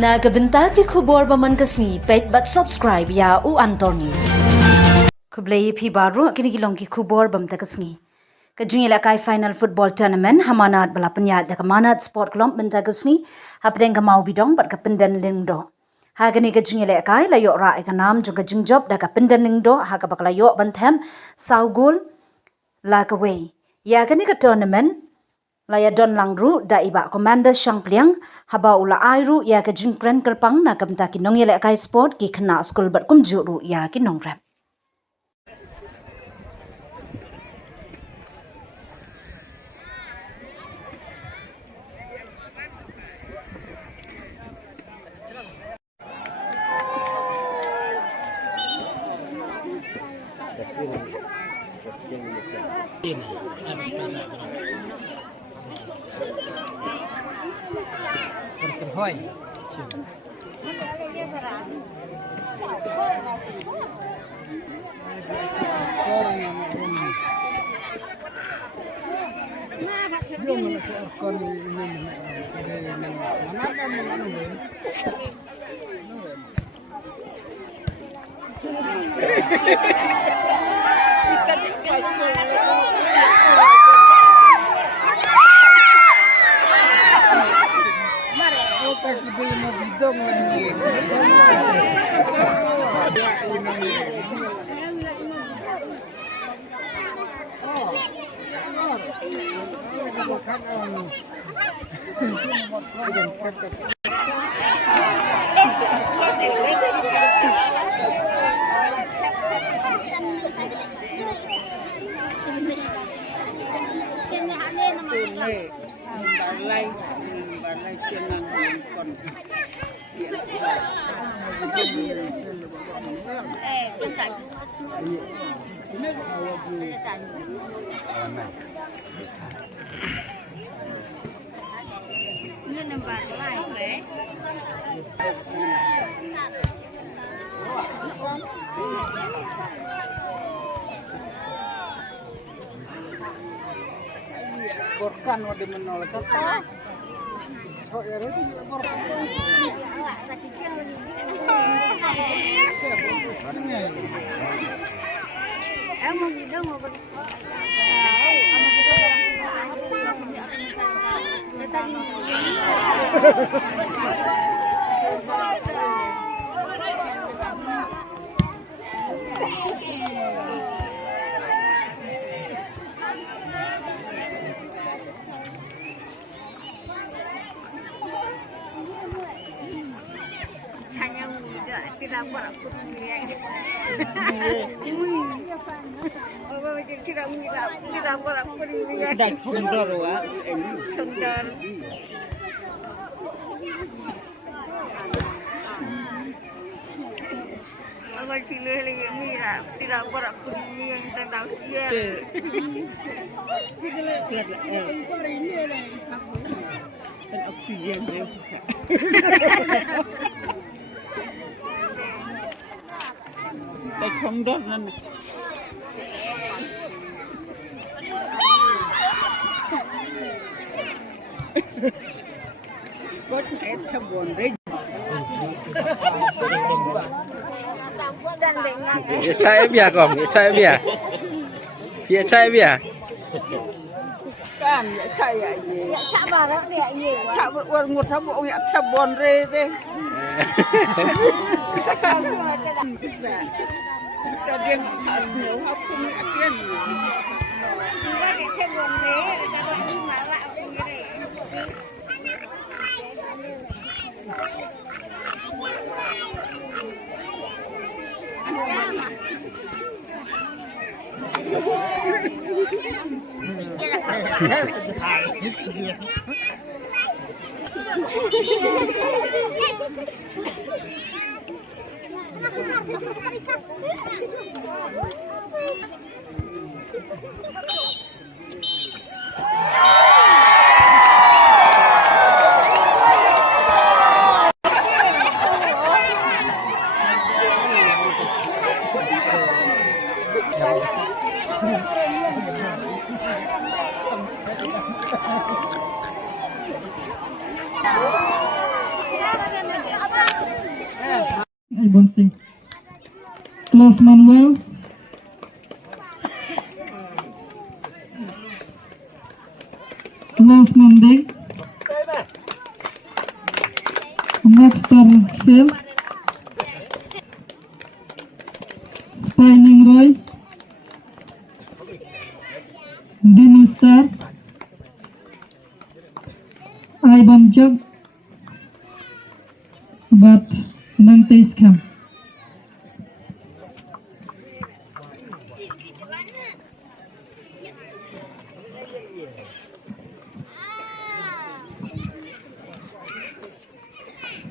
Nagabenta ki khubor baman kasni pet but subscribe ya u Antor News. Kublai phi baru kini kilong ki khubor bam takasni. Kajing ilakai final football tournament hamanat balapanya da kamanat sport club benta kasni hapdeng kamau bidong bat kapendan lingdo. Hagani kajing ilakai layo ra ikanam jung kajing job da kapendan lingdo ha kabakalayo bantem saugul lakaway. Ya kani ka tournament Laya don langru da iba commander Shangpliang haba ula airu ya ke jingkren kelpang na kamta kinong yele kai sport ki khna school bat kum juru ya kinong rap. Hoi. Borkan wadi menol kata. Kok ya itu borkan. Tidak buat aku sendiri. Oh, tidak buat aku sendiri. Dah condor wah. Condor. Apa cile lagi mira, tidak buat aku sendiri yang tentang dia. Dan oksigen dia. Tay condor nan. Có thể thăm buồn đấy. Phía trái bia còn phía trái bia. Phía trái bia. Kan ya saya ye. Ya sabar dia ye. Sabar orang ngutap oh ya thăm buồn re deh. Bisa. Tadi asnya apa ni akan. Tidak dicebon re, jangan marah aku gini. Bonsing. Close Manuel. Close Mending. Next field. Spinning Roy. Dinistar. Ivan Jug. But nang taste cam.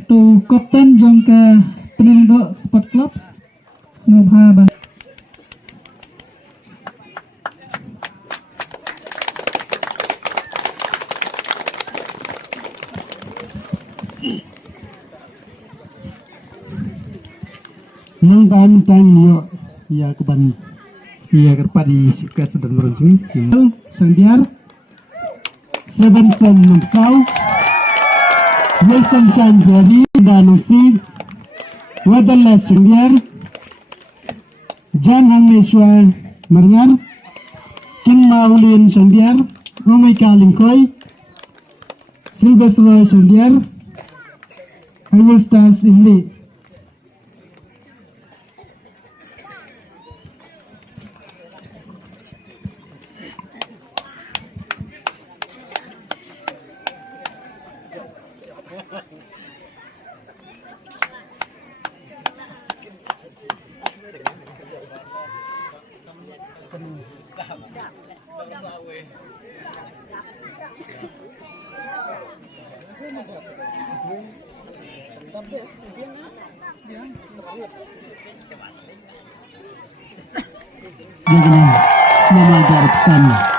To Kapten jangka penendok Sport Club Nobha. Nang ban tang yo ya keban ya kerpadi suka sedang meruncing Sandiar Sevenson Kau Wilson Sanjari Danusi Wadalla Sandiar Jan Hangmeshwar Marngar Kim Maulin Sandiar Romai Kalingkoi Sylvester Sandiar I will start in the Jangan memadar pesan.